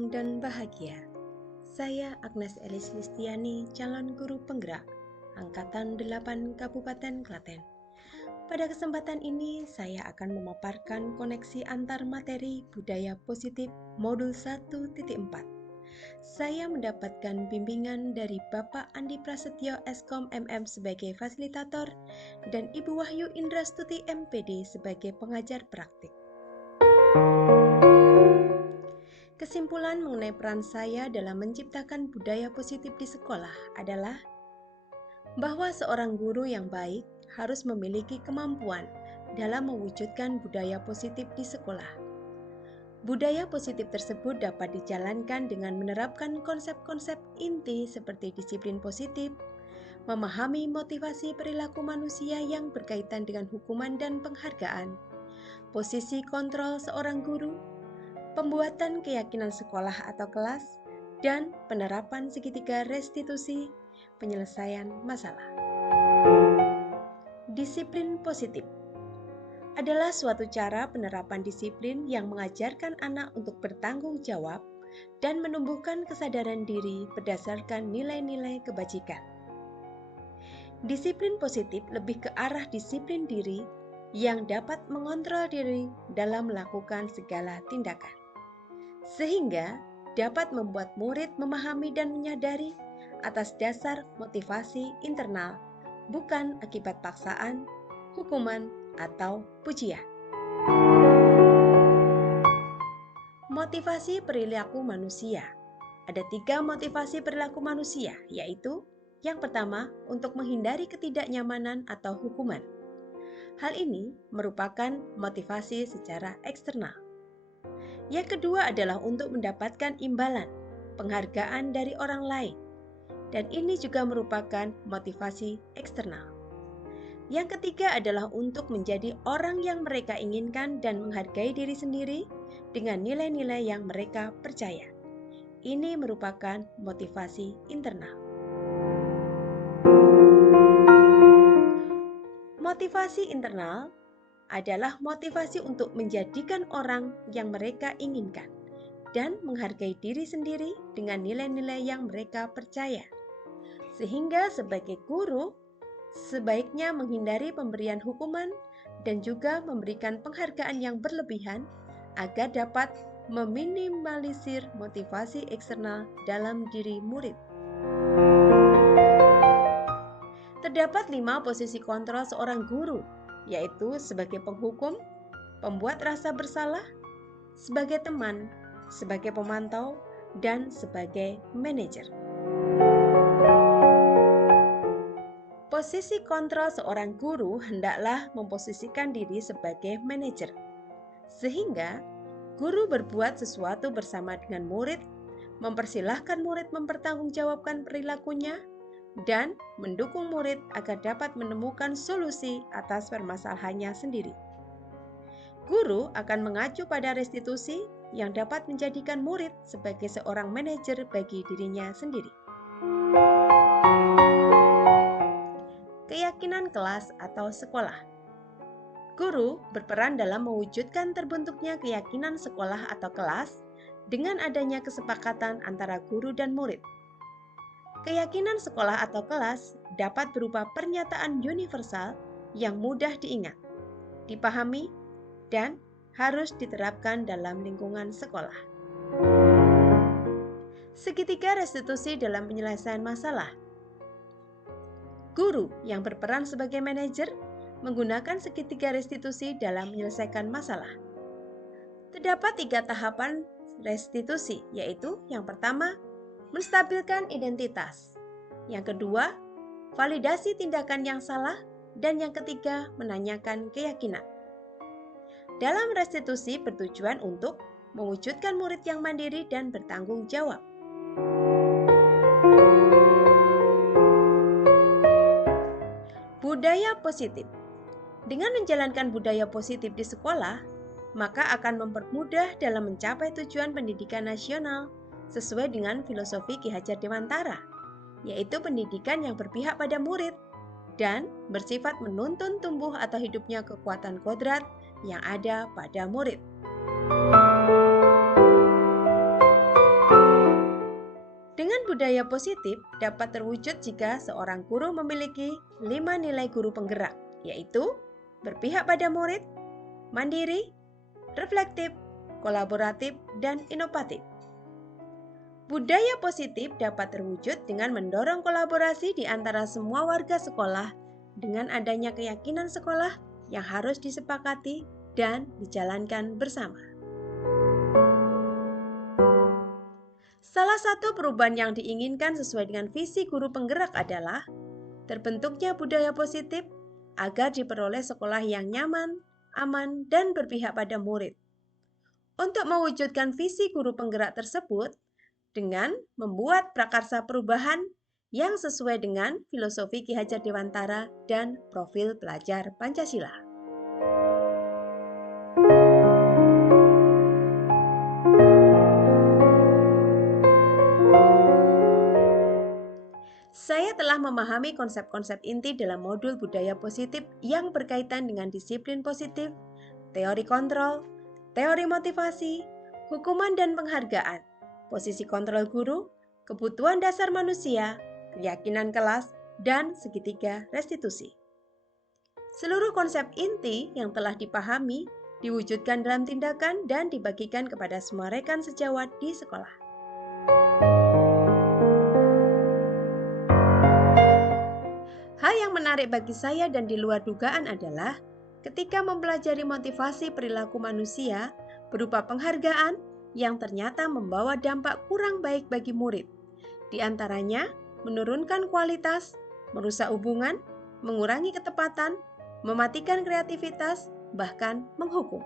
tentram dan bahagia. Saya Agnes Elis Listiani, calon guru penggerak, Angkatan 8 Kabupaten Klaten. Pada kesempatan ini, saya akan memaparkan koneksi antar materi budaya positif modul 1.4. Saya mendapatkan bimbingan dari Bapak Andi Prasetyo Eskom MM sebagai fasilitator dan Ibu Wahyu Indrastuti MPD sebagai pengajar praktik. Kesimpulan mengenai peran saya dalam menciptakan budaya positif di sekolah adalah bahwa seorang guru yang baik harus memiliki kemampuan dalam mewujudkan budaya positif di sekolah. Budaya positif tersebut dapat dijalankan dengan menerapkan konsep-konsep inti seperti disiplin positif, memahami motivasi perilaku manusia yang berkaitan dengan hukuman dan penghargaan, posisi kontrol seorang guru, pembuatan keyakinan sekolah atau kelas, dan penerapan segitiga restitusi penyelesaian masalah. Disiplin positif adalah suatu cara penerapan disiplin yang mengajarkan anak untuk bertanggung jawab dan menumbuhkan kesadaran diri berdasarkan nilai-nilai kebajikan. Disiplin positif lebih ke arah disiplin diri yang dapat mengontrol diri dalam melakukan segala tindakan, sehingga dapat membuat murid memahami dan menyadari atas dasar motivasi internal, bukan akibat paksaan, hukuman, atau pujian. Motivasi perilaku manusia. Ada 3 motivasi perilaku manusia, yaitu yang pertama, untuk menghindari ketidaknyamanan atau hukuman. Hal ini merupakan motivasi secara eksternal. Yang kedua adalah untuk mendapatkan imbalan, penghargaan dari orang lain. Dan ini juga merupakan motivasi eksternal. Yang ketiga adalah untuk menjadi orang yang mereka inginkan dan menghargai diri sendiri dengan nilai-nilai yang mereka percaya. Ini merupakan motivasi internal. Motivasi internal adalah motivasi untuk menjadikan orang yang mereka inginkan dan menghargai diri sendiri dengan nilai-nilai yang mereka percaya. Sehingga sebagai guru, sebaiknya menghindari pemberian hukuman dan juga memberikan penghargaan yang berlebihan agar dapat meminimalisir motivasi eksternal dalam diri murid. Terdapat 5 posisi kontrol seorang guru, yaitu sebagai penghukum, pembuat rasa bersalah, sebagai teman, sebagai pemantau, dan sebagai manajer. Posisi kontrol seorang guru hendaklah memposisikan diri sebagai manajer, sehingga guru berbuat sesuatu bersama dengan murid, mempersilahkan murid mempertanggungjawabkan perilakunya, dan mendukung murid agar dapat menemukan solusi atas permasalahannya sendiri. Guru akan mengacu pada restitusi yang dapat menjadikan murid sebagai seorang manajer bagi dirinya sendiri. Keyakinan kelas atau sekolah. Guru berperan dalam mewujudkan terbentuknya keyakinan sekolah atau kelas dengan adanya kesepakatan antara guru dan murid. Keyakinan sekolah atau kelas dapat berupa pernyataan universal yang mudah diingat, dipahami, dan harus diterapkan dalam lingkungan sekolah. Segitiga restitusi dalam penyelesaian masalah. Guru yang berperan sebagai manajer menggunakan segitiga restitusi dalam menyelesaikan masalah. Terdapat 3 tahapan restitusi, yaitu yang pertama, menstabilkan identitas. Yang kedua, validasi tindakan yang salah. Dan yang ketiga, menanyakan keyakinan. Dalam restitusi bertujuan untuk mewujudkan murid yang mandiri dan bertanggung jawab. Budaya positif. Dengan menjalankan budaya positif di sekolah, maka akan mempermudah dalam mencapai tujuan pendidikan nasional sesuai dengan filosofi Ki Hajar Dewantara, yaitu pendidikan yang berpihak pada murid dan bersifat menuntun tumbuh atau hidupnya kekuatan kodrat yang ada pada murid. budaya positif dapat terwujud jika seorang guru memiliki 5 nilai guru penggerak, yaitu berpihak pada murid, mandiri, reflektif, kolaboratif, dan inovatif. Budaya positif dapat terwujud dengan mendorong kolaborasi di antara semua warga sekolah dengan adanya keyakinan sekolah yang harus disepakati dan dijalankan bersama. Salah satu perubahan yang diinginkan sesuai dengan visi guru penggerak adalah terbentuknya budaya positif agar diperoleh sekolah yang nyaman, aman, dan berpihak pada murid. Untuk mewujudkan visi guru penggerak tersebut, dengan membuat prakarsa perubahan yang sesuai dengan filosofi Ki Hajar Dewantara dan profil pelajar Pancasila. Saya telah memahami konsep-konsep inti dalam modul budaya positif yang berkaitan dengan disiplin positif, teori kontrol, teori motivasi, hukuman dan penghargaan, posisi kontrol guru, kebutuhan dasar manusia, keyakinan kelas, dan segitiga restitusi. Seluruh konsep inti yang telah dipahami diwujudkan dalam tindakan dan dibagikan kepada semua rekan sejawat di sekolah. Hal yang menarik bagi saya dan di luar dugaan adalah ketika mempelajari motivasi perilaku manusia berupa penghargaan yang ternyata membawa dampak kurang baik bagi murid. Di antaranya, menurunkan kualitas, merusak hubungan, mengurangi ketepatan, mematikan kreativitas, bahkan menghukum.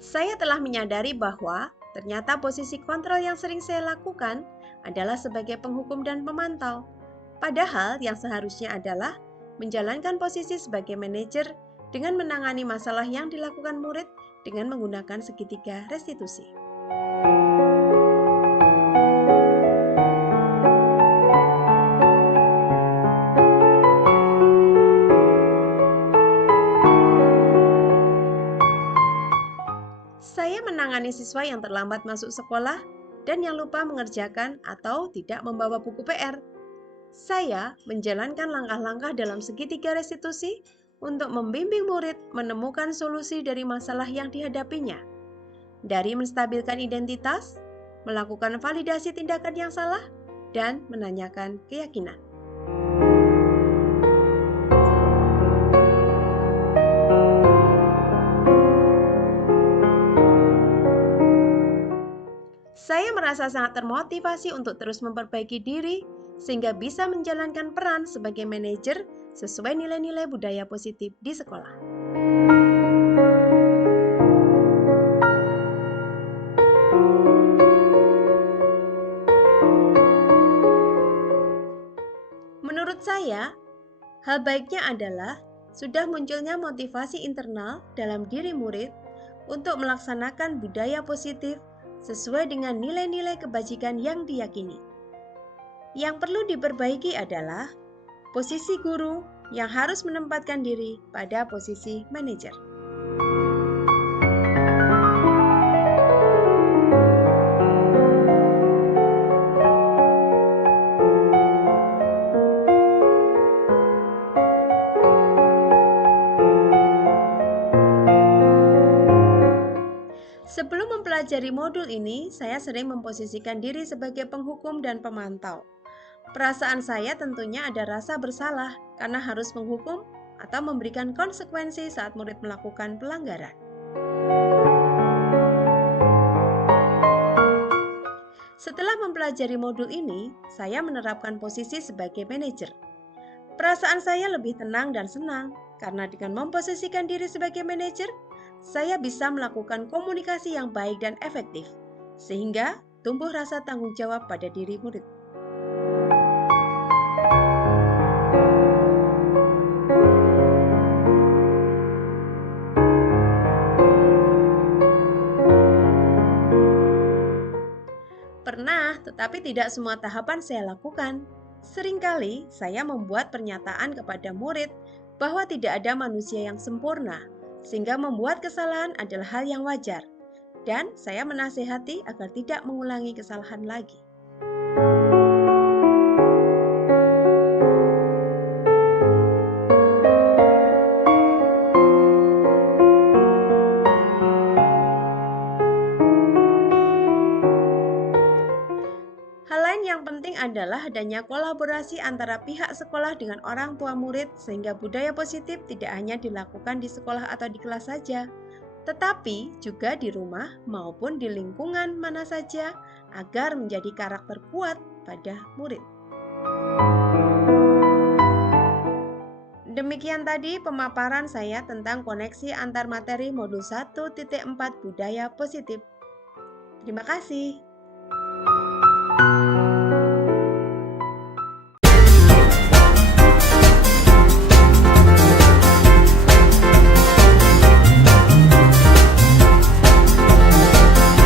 Saya telah menyadari bahwa ternyata posisi kontrol yang sering saya lakukan adalah sebagai penghukum dan pemantau. Padahal yang seharusnya adalah menjalankan posisi sebagai manajer dengan menangani masalah yang dilakukan murid dengan menggunakan segitiga restitusi. Saya menangani siswa yang terlambat masuk sekolah dan yang lupa mengerjakan atau tidak membawa buku PR. Saya menjalankan langkah-langkah dalam segitiga restitusi untuk membimbing murid menemukan solusi dari masalah yang dihadapinya. Dari menstabilkan identitas, melakukan validasi tindakan yang salah, dan menanyakan keyakinan. Saya merasa sangat termotivasi untuk terus memperbaiki diri sehingga bisa menjalankan peran sebagai manajer sesuai nilai-nilai budaya positif di sekolah. Menurut saya, hal baiknya adalah sudah munculnya motivasi internal dalam diri murid untuk melaksanakan budaya positif sesuai dengan nilai-nilai kebajikan yang diyakini. Yang perlu diperbaiki adalah posisi guru yang harus menempatkan diri pada posisi manajer. Sebelum mempelajari modul ini, saya sering memposisikan diri sebagai penghukum dan pemantau. Perasaan saya tentunya ada rasa bersalah karena harus menghukum atau memberikan konsekuensi saat murid melakukan pelanggaran. Setelah mempelajari modul ini, saya menerapkan posisi sebagai manajer. Perasaan saya lebih tenang dan senang karena dengan memposisikan diri sebagai manajer, saya bisa melakukan komunikasi yang baik dan efektif, sehingga tumbuh rasa tanggung jawab pada diri murid. Pernah, tetapi tidak semua tahapan saya lakukan. Seringkali saya membuat pernyataan kepada murid bahwa tidak ada manusia yang sempurna, sehingga membuat kesalahan adalah hal yang wajar. Dan saya menasihati agar tidak mengulangi kesalahan lagi. Hal lain yang penting adalah adanya kolaborasi antara pihak sekolah dengan orang tua murid sehingga budaya positif tidak hanya dilakukan di sekolah atau di kelas saja, tetapi juga di rumah maupun di lingkungan mana saja agar menjadi karakter kuat pada murid. Demikian tadi pemaparan saya tentang koneksi antar materi modul 1.4 budaya positif. Terima kasih.